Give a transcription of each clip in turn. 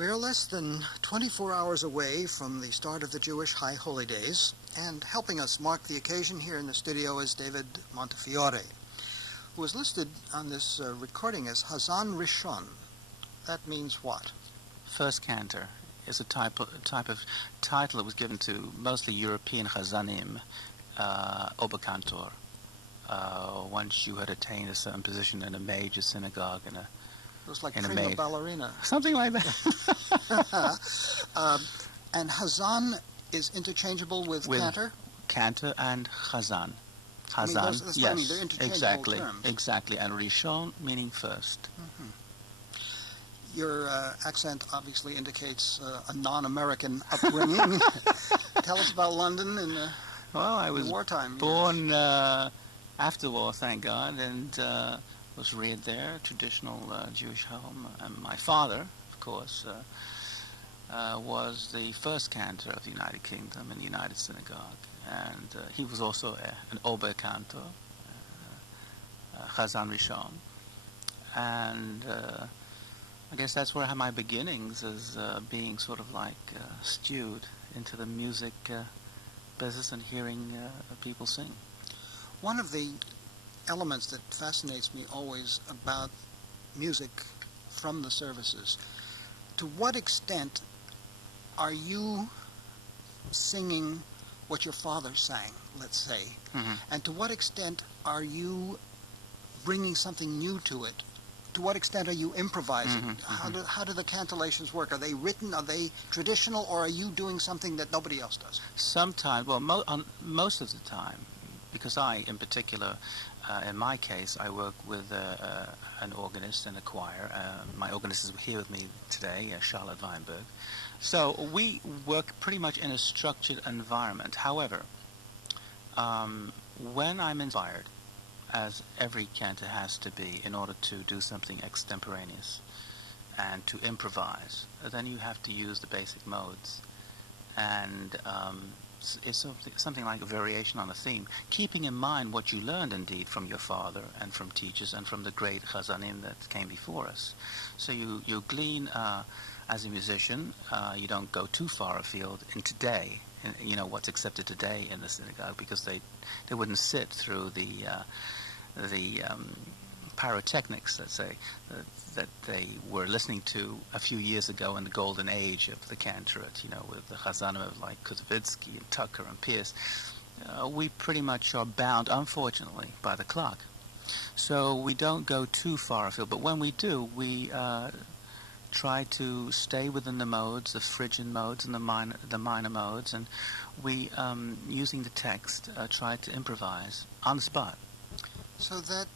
We're less than 24 hours away from the start of the Jewish High Holy Days, and helping us mark the occasion here in the studio is David Montefiore, who is listed on this recording as Hazzan Rishon. That means what? First cantor is a type of title that was given to mostly European Hazanim, Oberkantor, once you had attained a certain position in a major synagogue and it was like prima ballerina. Something like that. And Hazzan is interchangeable with cantor? Cantor and Hazzan. Hazzan, I mean, yes, they're interchangeable terms. Exactly. And Rishon meaning first. Mm-hmm. Your accent obviously indicates a non-American upbringing. Tell us about London in the wartime born after war, thank God, and was reared there, traditional Jewish home. And my father, of course, was the first cantor of the United Kingdom in the United Synagogue. And he was also an Oberkantor, Hazzan Rishon. And I guess that's where I had my beginnings, as being sort of like stewed into the music business and hearing people sing. One of the elements that fascinates me always about music from the services, to what extent are you singing what your father sang, let's say, and to what extent are you bringing something new to it? To what extent are you improvising? How do the cantillations work? Are they written? Are they traditional? Or are you doing something that nobody else does? Sometimes, well, most of the time, because I, in particular, in my case, I work with an organist and a choir. My organist is here with me today, Charlotte Vineburg. So we work pretty much in a structured environment. However, when I'm inspired, as every cantor has to be in order to do something extemporaneous and to improvise, then you have to use the basic modes. And it's something like a variation on a theme, keeping in mind what you learned indeed from your father and from teachers and from the great Hazanim that came before us. So you glean as a musician. You don't go too far afield in today, you know, what's accepted today in the synagogue, because they wouldn't sit through the pyrotechnics, let's say, that they were listening to a few years ago in the golden age of the cantorate, you know, with the Hazanim of like Kuzovitsky and Tucker and Pierce. We pretty much are bound, unfortunately, by the clock. So we don't go too far afield, but when we do, we try to stay within the modes, the Phrygian modes and the minor modes, and we, using the text, try to improvise on the spot. So that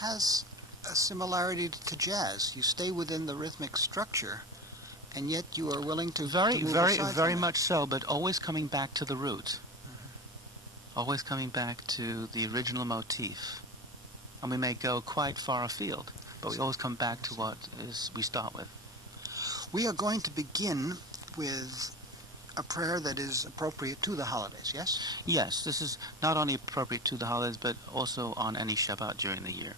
has a similarity to jazz. You stay within the rhythmic structure, and yet you are willing to very much so, but always coming back to the root. Always coming back to the original motif. And we may go quite far afield, but we always come back to what we start with. We are going to begin with a prayer that is appropriate to the holidays, yes? Yes, this is not only appropriate to the holidays, but also on any Shabbat during the year.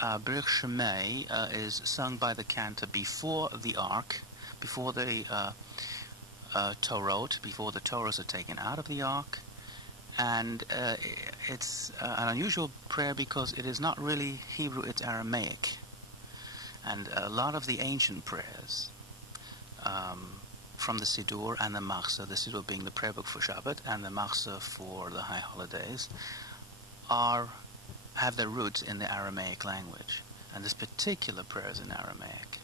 B'rich Shemay is sung by the cantor before the ark, before the Torot, before the Torahs are taken out of the ark. And it's an unusual prayer because it is not really Hebrew, it's Aramaic. And a lot of the ancient prayers, from the Siddur and the Machzor, the Siddur being the prayer book for Shabbat and the Machzor for the high holidays, have their roots in the Aramaic language. And this particular prayer is in Aramaic.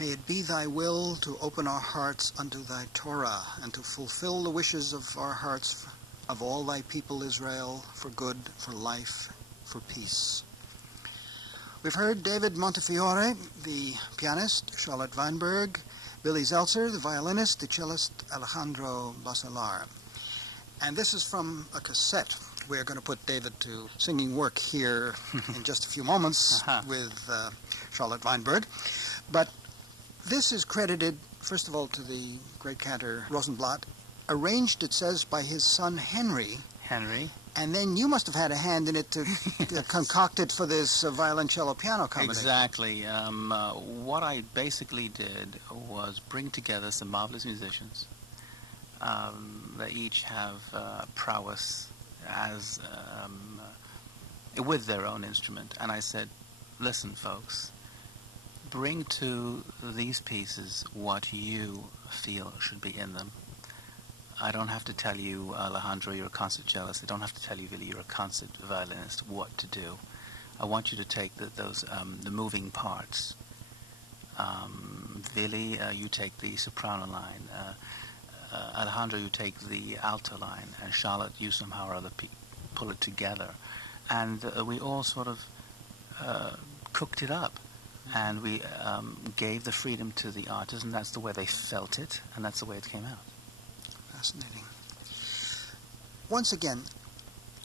May it be thy will to open our hearts unto thy Torah, and to fulfill the wishes of our hearts, of all thy people Israel, for good, for life, for peace. We've heard David Montefiore, the pianist, Charlotte Vineburg, Villi Zeltser, the violinist, the cellist, Alejandro Bacelar. And this is from a cassette. We're going to put David to singing work here in just a few moments with Charlotte Vineburg. But this is credited, first of all, to the great cantor Rosenblatt, arranged, it says, by his son Henry. Henry. And then you must have had a hand in it to concoct it for this violoncello-piano combination. Exactly. What I basically did was bring together some marvelous musicians. They each have prowess as with their own instrument. And I said, listen, folks, bring to these pieces what you feel should be in them. I don't have to tell you, Alejandro, you're a concert cellist. I don't have to tell you, Villi, you're a concert violinist, what to do. I want you to take the moving parts. Villi, you take the soprano line. Alejandro, you take the alto line. And Charlotte, you somehow or other pull it together. And we all sort of cooked it up. And we gave the freedom to the artists, and that's the way they felt it, and that's the way it came out. Fascinating. Once again,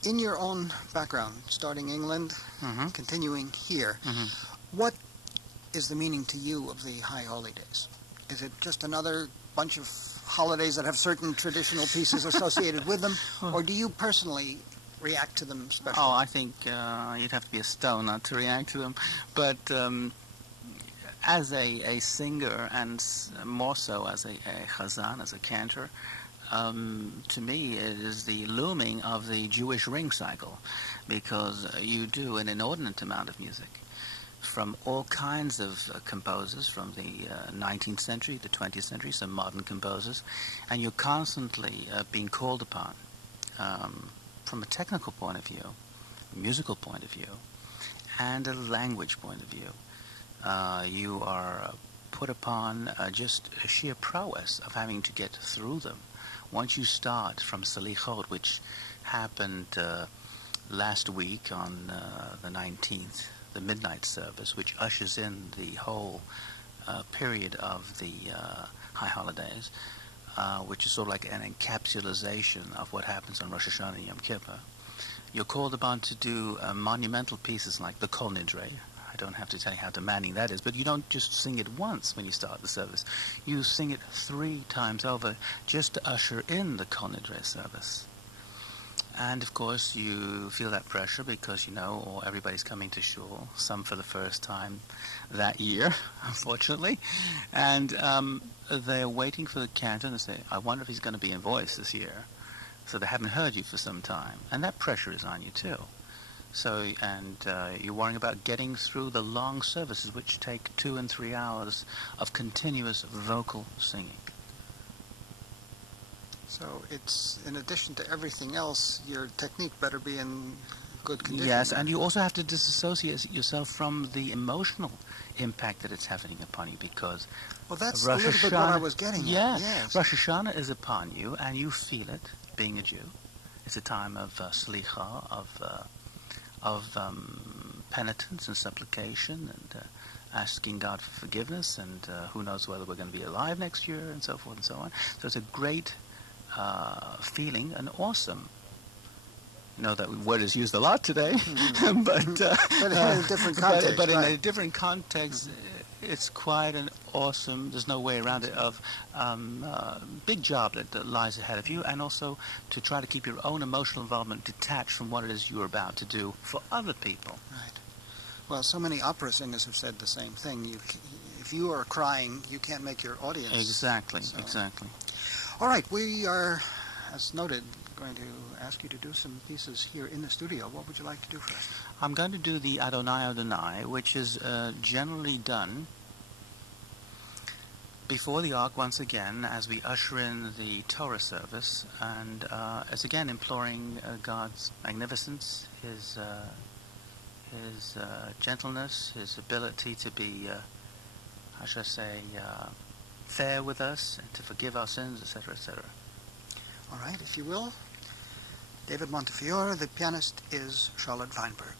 in your own background, starting England, continuing here, what is the meaning to you of the High Holy Days? Is it just another bunch of holidays that have certain traditional pieces associated with them, or do you personally react to them specially? Oh, I think you'd have to be a stone not to react to them. But as a singer, and more so as a Hazzan, as a cantor, to me it is the looming of the Jewish ring cycle, because you do an inordinate amount of music from all kinds of composers from the 19th century, the 20th century, some modern composers, and you're constantly being called upon from a technical point of view, a musical point of view, and a language point of view. You are put upon just a sheer prowess of having to get through them. Once you start from Salichot, which happened last week on the 19th, the midnight service, which ushers in the whole period of the high holidays, which is sort of like an encapsulation of what happens on Rosh Hashanah and Yom Kippur. You're called upon to do monumental pieces like the Kol Nidre. I don't have to tell you how demanding that is, but you don't just sing it once when you start the service. You sing it 3 times over just to usher in the Kol Nidre service. And of course you feel that pressure because, you know, everybody's coming to shul, some for the first time that year, unfortunately. And they're waiting for the cantor and they say, I wonder if he's going to be in voice this year. So they haven't heard you for some time. And that pressure is on you too. So, and you're worrying about getting through the long services, which take 2 and 3 hours of continuous vocal singing. So it's, in addition to everything else, your technique better be in good condition. Yes, and you also have to disassociate yourself from the emotional impact that it's having upon you, because well, that's Rosh a little bit what I was getting at. Yes. Rosh Hashanah is upon you, and you feel it, being a Jew. It's a time of slicha, of penitence and supplication, asking God for forgiveness, and who knows whether we're going to be alive next year, and so forth and so on. So it's a great feeling and awesome. You know, that word is used a lot today, but in a different context. But in right. a different context, it's quite an awesome, there's no way around it, of big job that lies ahead of you, and also to try to keep your own emotional involvement detached from what it is you're about to do for other people. Right. Well, so many opera singers have said the same thing. If you are crying, you can't make your audience. Exactly, so. exactly. All right, we are, as noted, going to ask you to do some pieces here in the studio. What would you like to do first? I'm going to do the Adonai Adonai, which is generally done before the ark once again, as we usher in the Torah service, and as again imploring God's magnificence, His gentleness, His ability to be, how should I say, fair with us and to forgive our sins, etc., etc. All right, if you will. David Montefiore, the pianist is Charlotte Vineburg.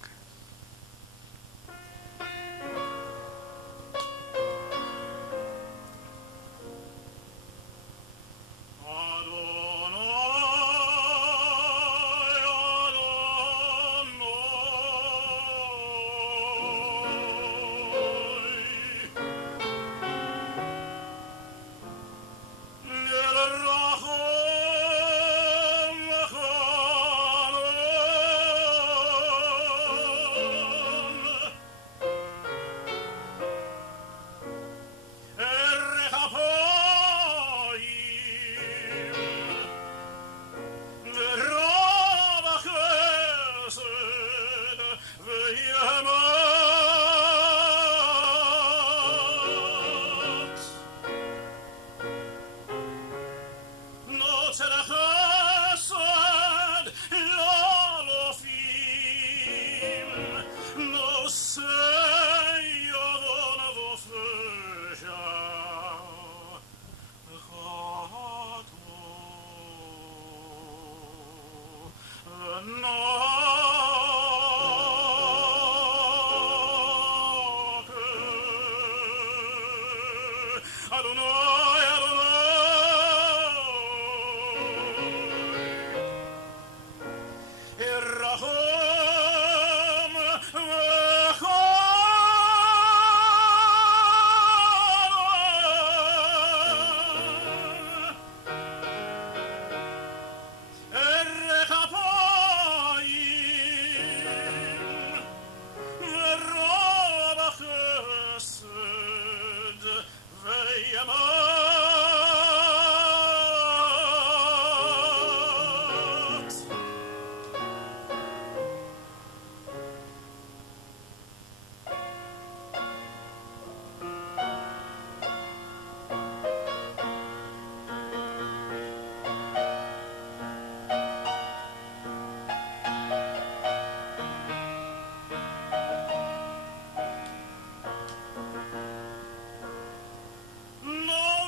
No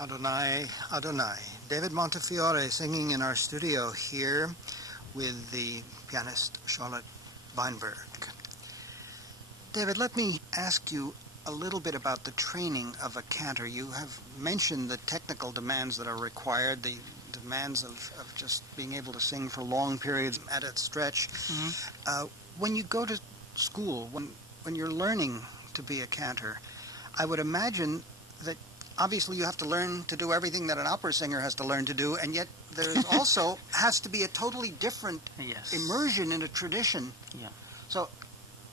Adonai, Adonai. David Montefiore singing in our studio here with the pianist Charlotte Vineburg. David, let me ask you a little bit about the training of a cantor. You have mentioned the technical demands that are required, the demands of just being able to sing for long periods at a stretch. Mm-hmm. When you go to school, when you're learning to be a cantor, I would imagine that obviously you have to learn to do everything that an opera singer has to learn to do, and yet there's also has to be a totally different immersion in a tradition. Yeah. So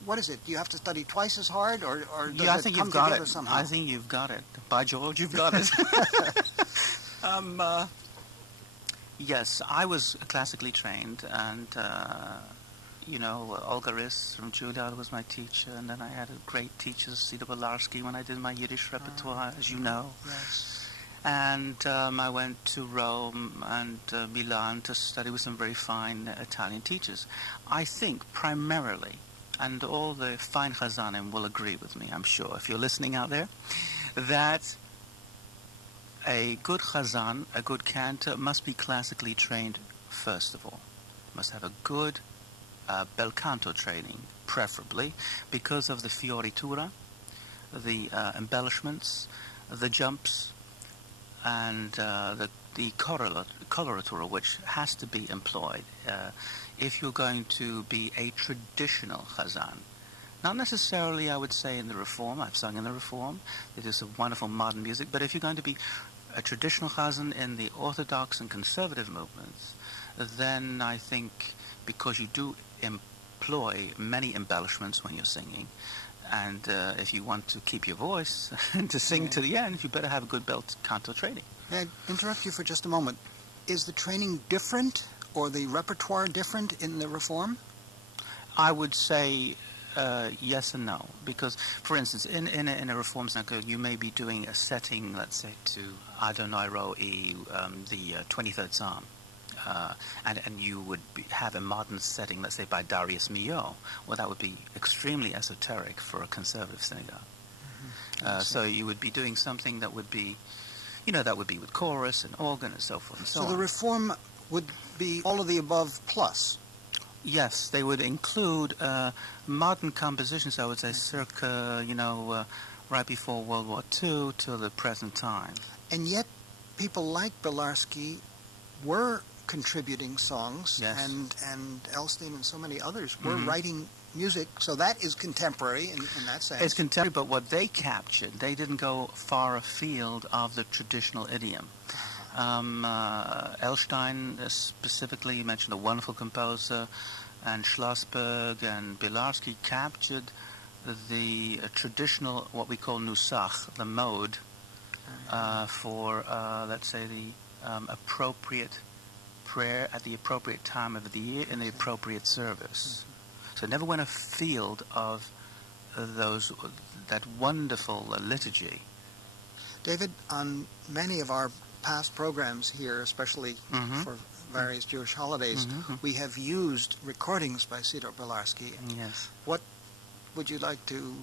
what is it? Do you have to study twice as hard, or does I it think come you've got together it. somehow? I think you've got it. By George, you've got it. Yes, I was classically trained, and Olga Riss from Juilliard was my teacher, and then I had a great teacher, Sida Bolarski, when I did my Yiddish repertoire, as you know. Yes. And I went to Rome and Milan to study with some very fine Italian teachers. I think primarily, and all the fine Hazanim will agree with me, I'm sure, if you're listening out there, that a good Hazan, a good cantor, must be classically trained first of all. Must have a good bel canto training, preferably, because of the fioritura, the embellishments, the jumps, and the coloratura, which has to be employed if you're going to be a traditional Hazan. Not necessarily, I would say, in the Reform. I've sung in the Reform. It is some wonderful modern music. But if you're going to be a traditional Hazan in the Orthodox and conservative movements, then I think because you do employ many embellishments when you're singing, and if you want to keep your voice and to sing to the end, you better have a good bel canto training. May I interrupt you for just a moment? Is the training different, or the repertoire different in the Reform? I would say yes and no, because, for instance, in a Reform cycle, you may be doing a setting, let's say, to Adonai Ro'i, the 23rd Psalm, and you would have a modern setting, let's say, by Darius Milhaud. Well, that would be extremely esoteric for a conservative synagogue. Mm-hmm. So you would be doing something that would be, that would be with chorus and organ and so forth and so on. So the Reform would be all of the above plus? Yes, they would include modern compositions, I would say, circa, right before World War II till the present time. And yet, people like Bolarski were contributing songs, yes. and Elstein and so many others were writing music, so that is contemporary in that sense. It's contemporary, but what they captured, they didn't go far afield of the traditional idiom. Elstein specifically, you mentioned a wonderful composer, and Schlossberg and Bilarski captured the traditional, what we call nusach, the mode, for, let's say, the appropriate prayer at the appropriate time of the year in the appropriate service. So it never went afield of that wonderful liturgy. David, on many of our past programs here, especially for various Jewish holidays, we have used recordings by Sida Bolarski. Yes. What would you like to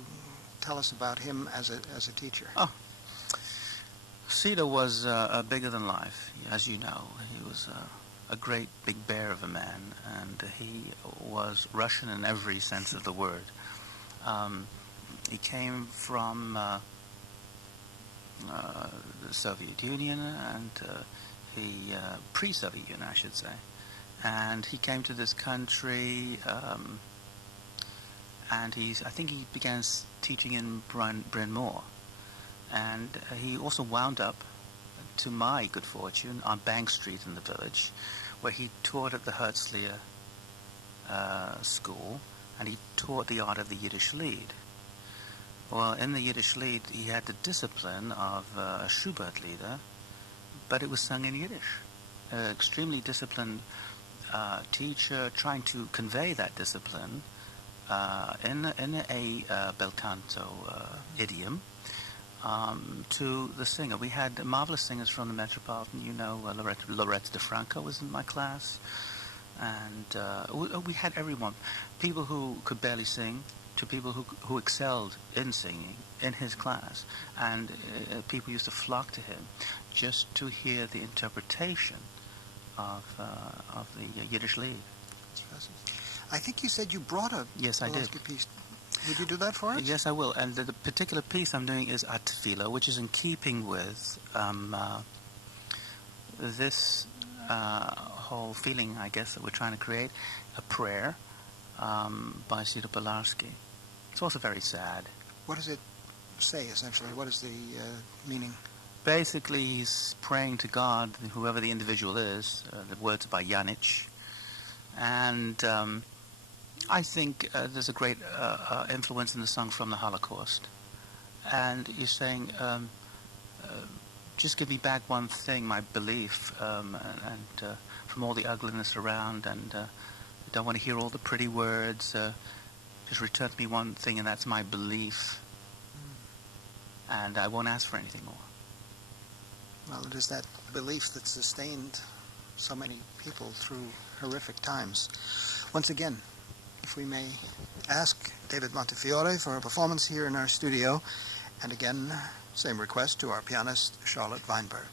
tell us about him as a teacher? Oh, Sida was bigger than life, as you know. He was a great big bear of a man, and he was Russian in every sense of the word. He came from the Soviet Union, and pre-Soviet Union, I should say. And he came to this country, and I think he began teaching in Bryn Mawr. And he also wound up, to my good fortune, on Bank Street in the village, where he taught at the Herzliya school, and he taught the art of the Yiddish Lied. Well, in the Yiddish Lied, he had the discipline of a Schubert Lieder, but it was sung in Yiddish. An extremely disciplined teacher trying to convey that discipline in a bel canto idiom to the singer. We had marvelous singers from the Metropolitan. Loretta DeFranco was in my class. And we had everyone. People who could barely sing, to people who excelled in singing in his class, and people used to flock to him just to hear the interpretation of the Yiddish Lied. I think you said you brought a Yes, I did. piece. Would you do that for us? Yes, I will. And the particular piece I'm doing is a tefillah, which is in keeping with this whole feeling, I guess, that we're trying to create, a prayer by Sita Polarski. It's also very sad. What does it say, essentially? What is the meaning? Basically, he's praying to God, whoever the individual is. The words are by Janich. And I think there's a great influence in the song from the Holocaust. And he's saying, just give me back one thing, my belief, and from all the ugliness around, and I don't want to hear all the pretty words. Just return to me one thing, and that's my belief. And I won't ask for anything more. Well, it is that belief that sustained so many people through horrific times. Once again, if we may ask David Montefiore for a performance here in our studio, and again, same request to our pianist, Charlotte Vineburg.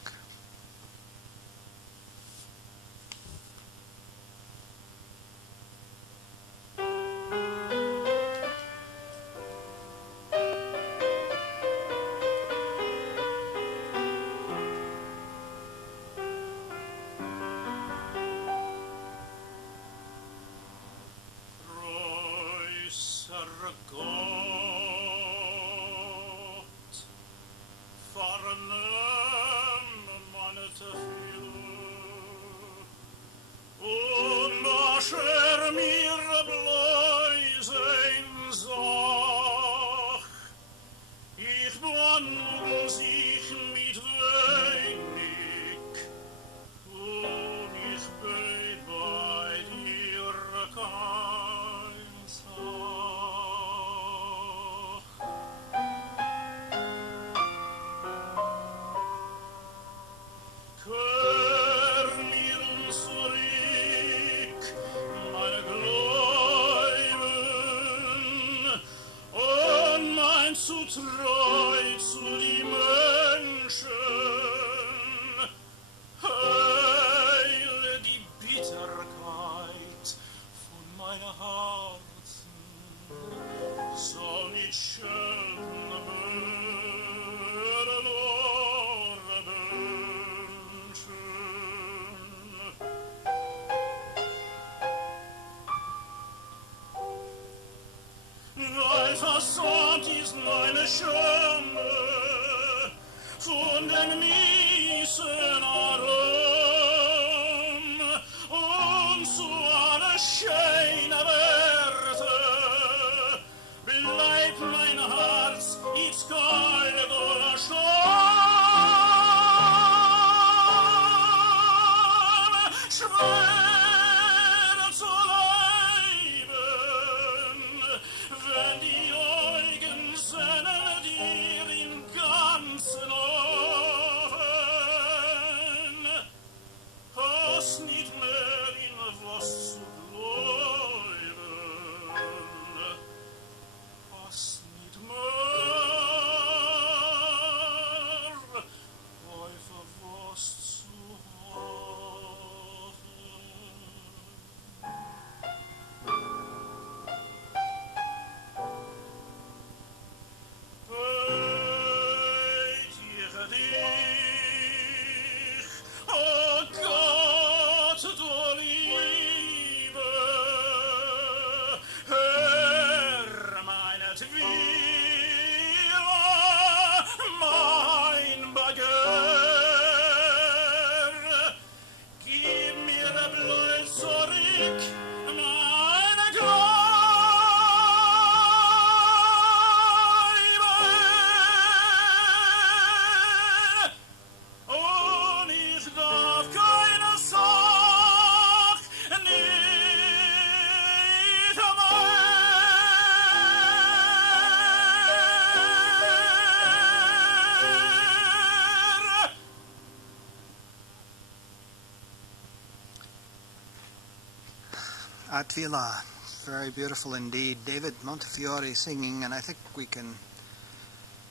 Tefillah Very beautiful indeed. David Montefiore singing, and I think we can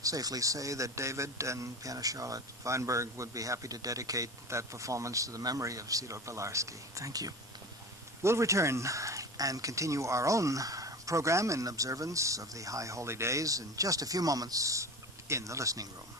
safely say that David and pianist Charlotte Vineburg would be happy to dedicate that performance to the memory of Sidor Pilarski. Thank you. We'll return and continue our own program in observance of the High Holy Days in just a few moments in the listening room.